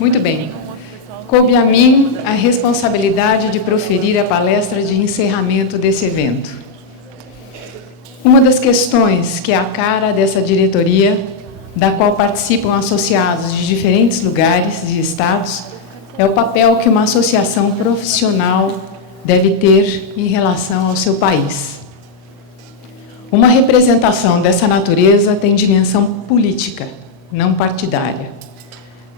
Muito bem. Coube a mim a responsabilidade de proferir a palestra de encerramento desse evento. Uma das questões que é a cara dessa diretoria, da qual participam associados de diferentes lugares e estados, é o papel que uma associação profissional deve ter em relação ao seu país. Uma representação dessa natureza tem dimensão política, não partidária.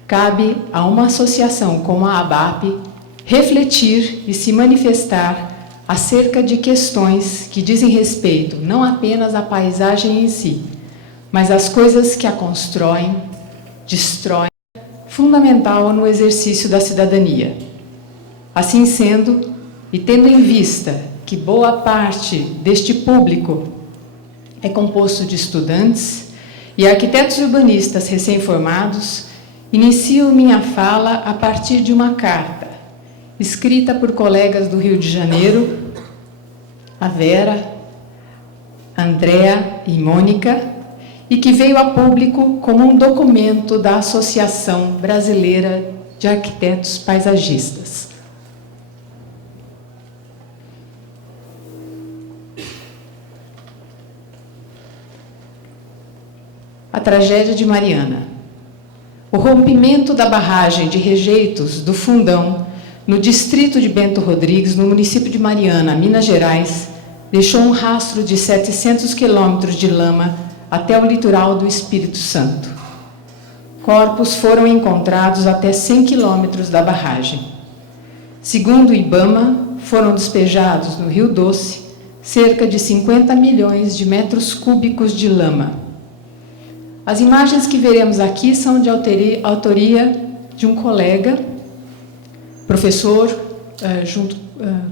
Cabe a uma associação como a ABAP refletir e se manifestar acerca de questões que dizem respeito não apenas à paisagem em si, mas às coisas que a constroem, destroem, fundamental no exercício da cidadania. Assim sendo, e tendo em vista que boa parte deste público é composto de estudantes e arquitetos urbanistas recém-formados, inicio minha fala a partir de uma carta, escrita por colegas do Rio de Janeiro, a Vera, a Andréa e Mônica, e que veio a público como um documento da Associação Brasileira de Arquitetos Paisagistas. A tragédia de Mariana. O rompimento da barragem de rejeitos do Fundão, no distrito de Bento Rodrigues, no município de Mariana, Minas Gerais, deixou um rastro de 700 quilômetros de lama até o litoral do Espírito Santo. Corpos foram encontrados até 100 quilômetros da barragem. Segundo o IBAMA, foram despejados no Rio Doce cerca de 50 milhões de metros cúbicos de lama. As imagens que veremos aqui são de autoria de um colega, professor, junto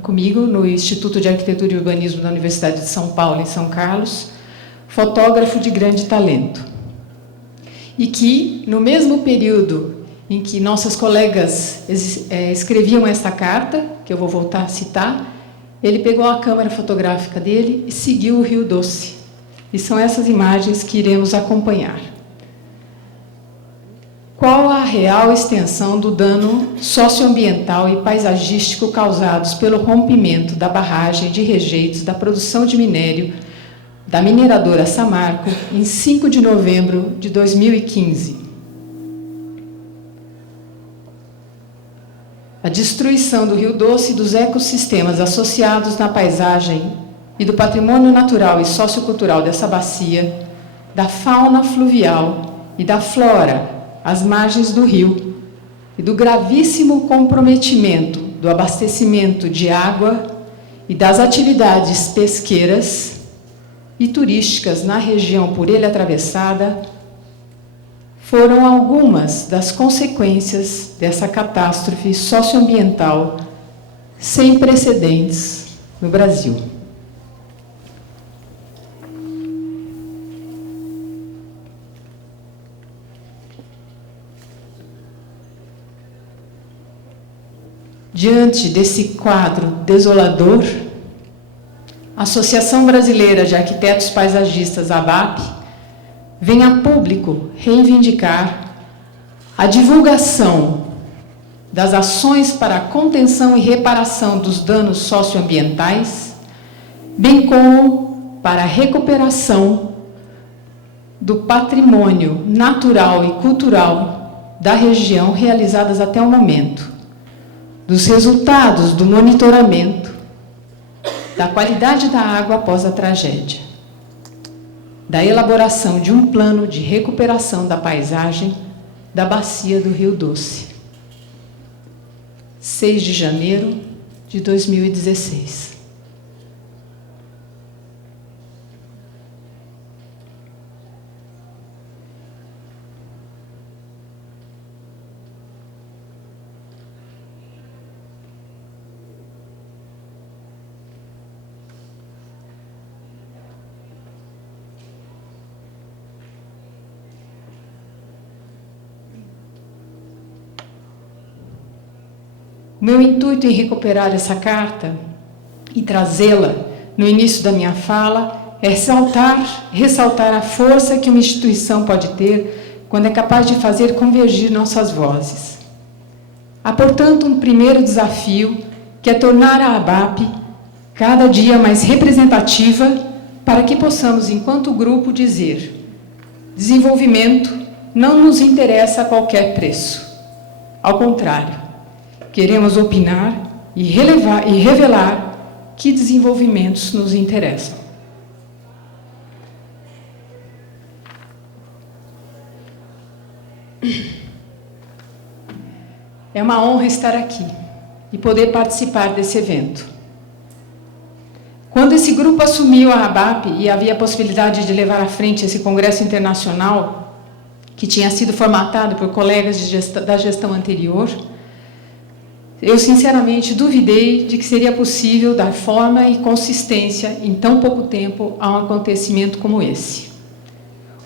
comigo no Instituto de Arquitetura e Urbanismo da Universidade de São Paulo, em São Carlos, fotógrafo de grande talento. E que, no mesmo período em que nossas colegas escreviam esta carta, que eu vou voltar a citar, ele pegou a câmera fotográfica dele e seguiu o Rio Doce. E são essas imagens que iremos acompanhar. Qual a real extensão do dano socioambiental e paisagístico causados pelo rompimento da barragem de rejeitos da produção de minério da mineradora Samarco em 5 de novembro de 2015? A destruição do Rio Doce e dos ecossistemas associados na paisagem e do patrimônio natural e sociocultural dessa bacia, da fauna fluvial e da flora às margens do rio, e do gravíssimo comprometimento do abastecimento de água e das atividades pesqueiras e turísticas na região por ele atravessada, foram algumas das consequências dessa catástrofe socioambiental sem precedentes no Brasil. Diante desse quadro desolador, a Associação Brasileira de Arquitetos Paisagistas, ABAP, vem a público reivindicar a divulgação das ações para a contenção e reparação dos danos socioambientais, bem como para a recuperação do patrimônio natural e cultural da região realizadas até o momento, dos resultados do monitoramento, da qualidade da água após a tragédia, da elaboração de um plano de recuperação da paisagem da bacia do Rio Doce. 6 de janeiro de 2016. O meu intuito em recuperar essa carta e trazê-la no início da minha fala é ressaltar a força que uma instituição pode ter quando é capaz de fazer convergir nossas vozes. Há, portanto, um primeiro desafio, que é tornar a ABAP cada dia mais representativa para que possamos, enquanto grupo, dizer: desenvolvimento não nos interessa a qualquer preço. Ao contrário, queremos opinar e revelar que desenvolvimentos nos interessam. É uma honra estar aqui e poder participar desse evento. Quando esse grupo assumiu a ABAP e havia a possibilidade de levar à frente esse congresso internacional, que tinha sido formatado por colegas da gestão anterior, eu sinceramente duvidei de que seria possível dar forma e consistência em tão pouco tempo a um acontecimento como esse.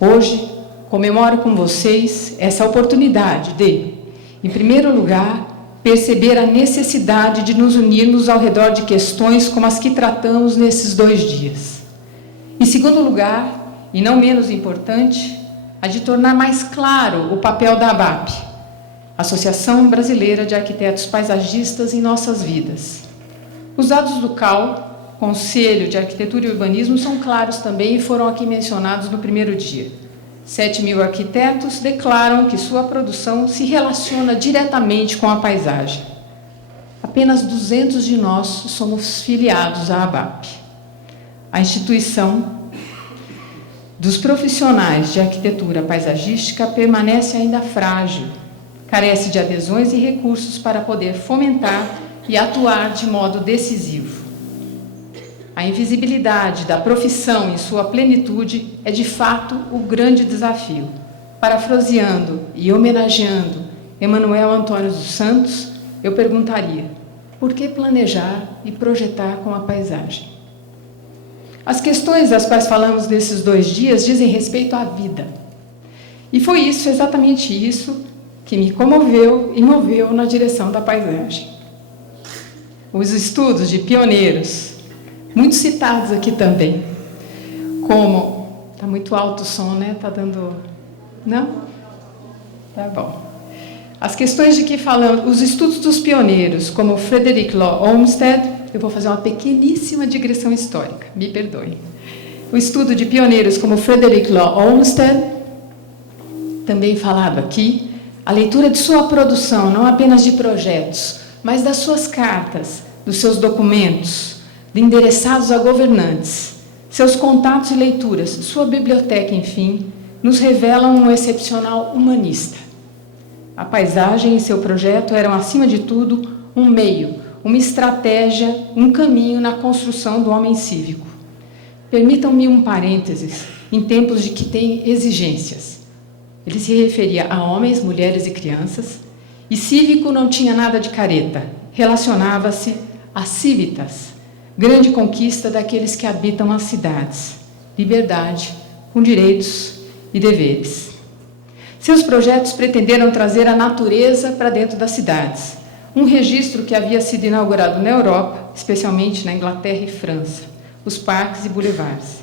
Hoje, comemoro com vocês essa oportunidade de, em primeiro lugar, perceber a necessidade de nos unirmos ao redor de questões como as que tratamos nesses 2 dias. Em segundo lugar, e não menos importante, a de tornar mais claro o papel da ABAP, Associação Brasileira de Arquitetos Paisagistas, em nossas vidas. Os dados do CAU, Conselho de Arquitetura e Urbanismo, são claros também e foram aqui mencionados no primeiro dia. 7.000 arquitetos declaram que sua produção se relaciona diretamente com a paisagem. Apenas 200 de nós somos filiados à ABAP. A instituição dos profissionais de arquitetura paisagística permanece ainda frágil, carece de adesões e recursos para poder fomentar e atuar de modo decisivo. A invisibilidade da profissão em sua plenitude é, de fato, o grande desafio. Parafraseando e homenageando Emanuel Antônio dos Santos, eu perguntaria: por que planejar e projetar com a paisagem? As questões das quais falamos nesses 2 dias dizem respeito à vida. E foi isso, exatamente isso, que me comoveu e moveu na direção da paisagem. Os estudos de pioneiros, muito citados aqui também, como... Está muito alto o som, né? Está dando... Não? Tá bom. As questões de que falamos, os estudos dos pioneiros, como Frederick Law Olmsted, eu vou fazer uma pequeníssima digressão histórica, me perdoem. O estudo de pioneiros como Frederick Law Olmsted, também falado aqui, a leitura de sua produção, não apenas de projetos, mas das suas cartas, dos seus documentos, endereçados a governantes, seus contatos e leituras, sua biblioteca, enfim, nos revelam um excepcional humanista. A paisagem e seu projeto eram, acima de tudo, um meio, uma estratégia, um caminho na construção do homem cívico. Permitam-me um parênteses, em tempos de que tem exigências. Ele se referia a homens, mulheres e crianças, e cívico não tinha nada de careta, relacionava-se a civitas, grande conquista daqueles que habitam as cidades, liberdade, com direitos e deveres. Seus projetos pretenderam trazer a natureza para dentro das cidades, um registro que havia sido inaugurado na Europa, especialmente na Inglaterra e França, os parques e boulevards.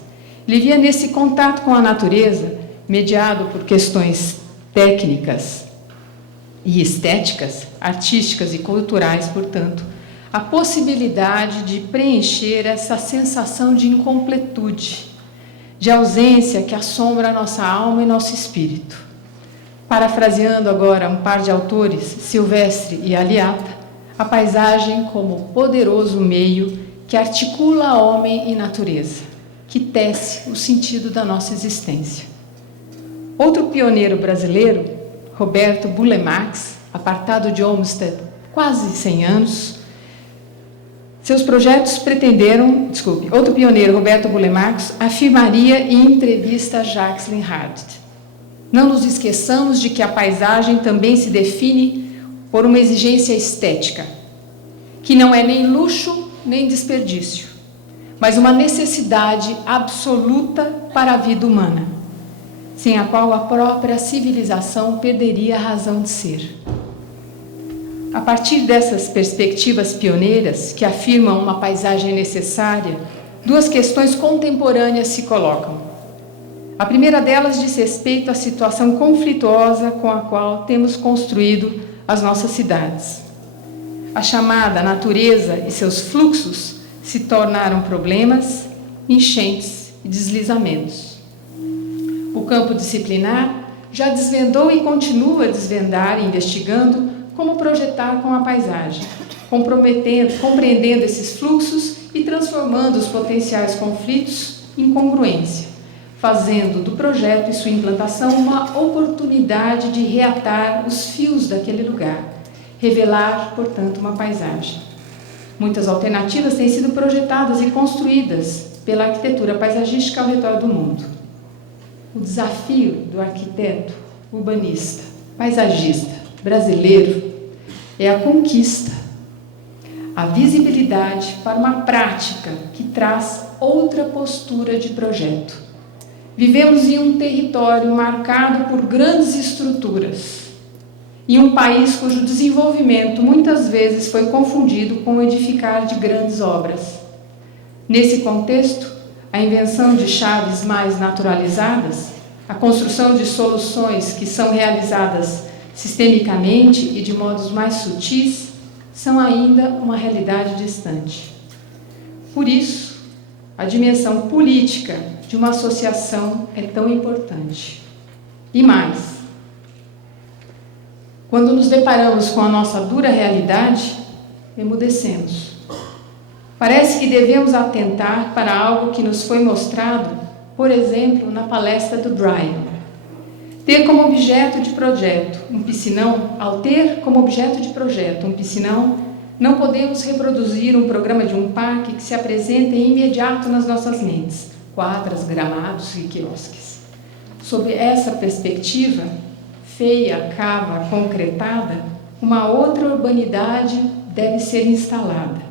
Ele via nesse contato com a natureza, mediado por questões técnicas e estéticas, artísticas e culturais, portanto, a possibilidade de preencher essa sensação de incompletude, de ausência que assombra a nossa alma e nosso espírito. Parafraseando agora um par de autores, Silvestre e Aliata, a paisagem como poderoso meio que articula homem e natureza, que tece o sentido da nossa existência. Outro pioneiro brasileiro, Roberto Bulemax, apartado de Olmsted quase 100 anos, seus projetos pretenderam... outro pioneiro, Roberto Bulemax, afirmaria em entrevista a Jacques Linhart: não nos esqueçamos de que a paisagem também se define por uma exigência estética, que não é nem luxo nem desperdício, mas uma necessidade absoluta para a vida humana, sem a qual a própria civilização perderia a razão de ser. A partir dessas perspectivas pioneiras, que afirmam uma paisagem necessária, 2 questões contemporâneas se colocam. A primeira delas diz respeito à situação conflituosa com a qual temos construído as nossas cidades. A chamada natureza e seus fluxos se tornaram problemas, enchentes e deslizamentos. O campo disciplinar já desvendou e continua a desvendar, investigando como projetar com a paisagem, compreendendo esses fluxos e transformando os potenciais conflitos em congruência, fazendo do projeto e sua implantação uma oportunidade de reatar os fios daquele lugar, revelar, portanto, uma paisagem. Muitas alternativas têm sido projetadas e construídas pela arquitetura paisagística ao redor do mundo. O desafio do arquiteto, urbanista, paisagista brasileiro é a conquista, a visibilidade para uma prática que traz outra postura de projeto. Vivemos em um território marcado por grandes estruturas, em um país cujo desenvolvimento muitas vezes foi confundido com o edificar de grandes obras. Nesse contexto, a invenção de chaves mais naturalizadas, a construção de soluções que são realizadas sistemicamente e de modos mais sutis, são ainda uma realidade distante. Por isso, a dimensão política de uma associação é tão importante. E mais, quando nos deparamos com a nossa dura realidade, emudecemos. Parece que devemos atentar para algo que nos foi mostrado, por exemplo, na palestra do Brian. Ter como objeto de projeto um piscinão, ao ter como objeto de projeto um piscinão, não podemos reproduzir um programa de um parque que se apresenta imediato nas nossas mentes, quadras, gramados e quiosques. Sob essa perspectiva, feia, cava, concretada, uma outra urbanidade deve ser instalada,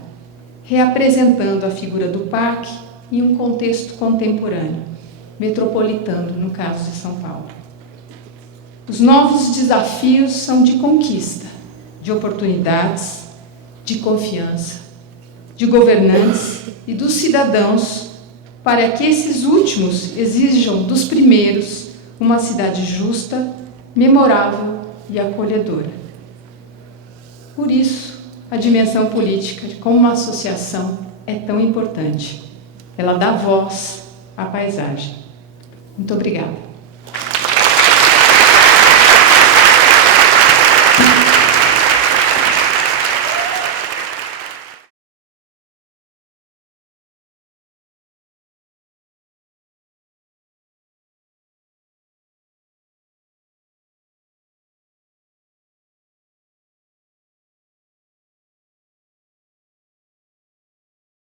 reapresentando a figura do parque em um contexto contemporâneo, metropolitano, no caso de São Paulo. Os novos desafios são de conquista, de oportunidades, de confiança, de governantes e dos cidadãos, para que esses últimos exijam dos primeiros uma cidade justa, memorável e acolhedora. Por isso, a dimensão política, como uma associação, é tão importante. Ela dá voz à paisagem. Muito obrigada.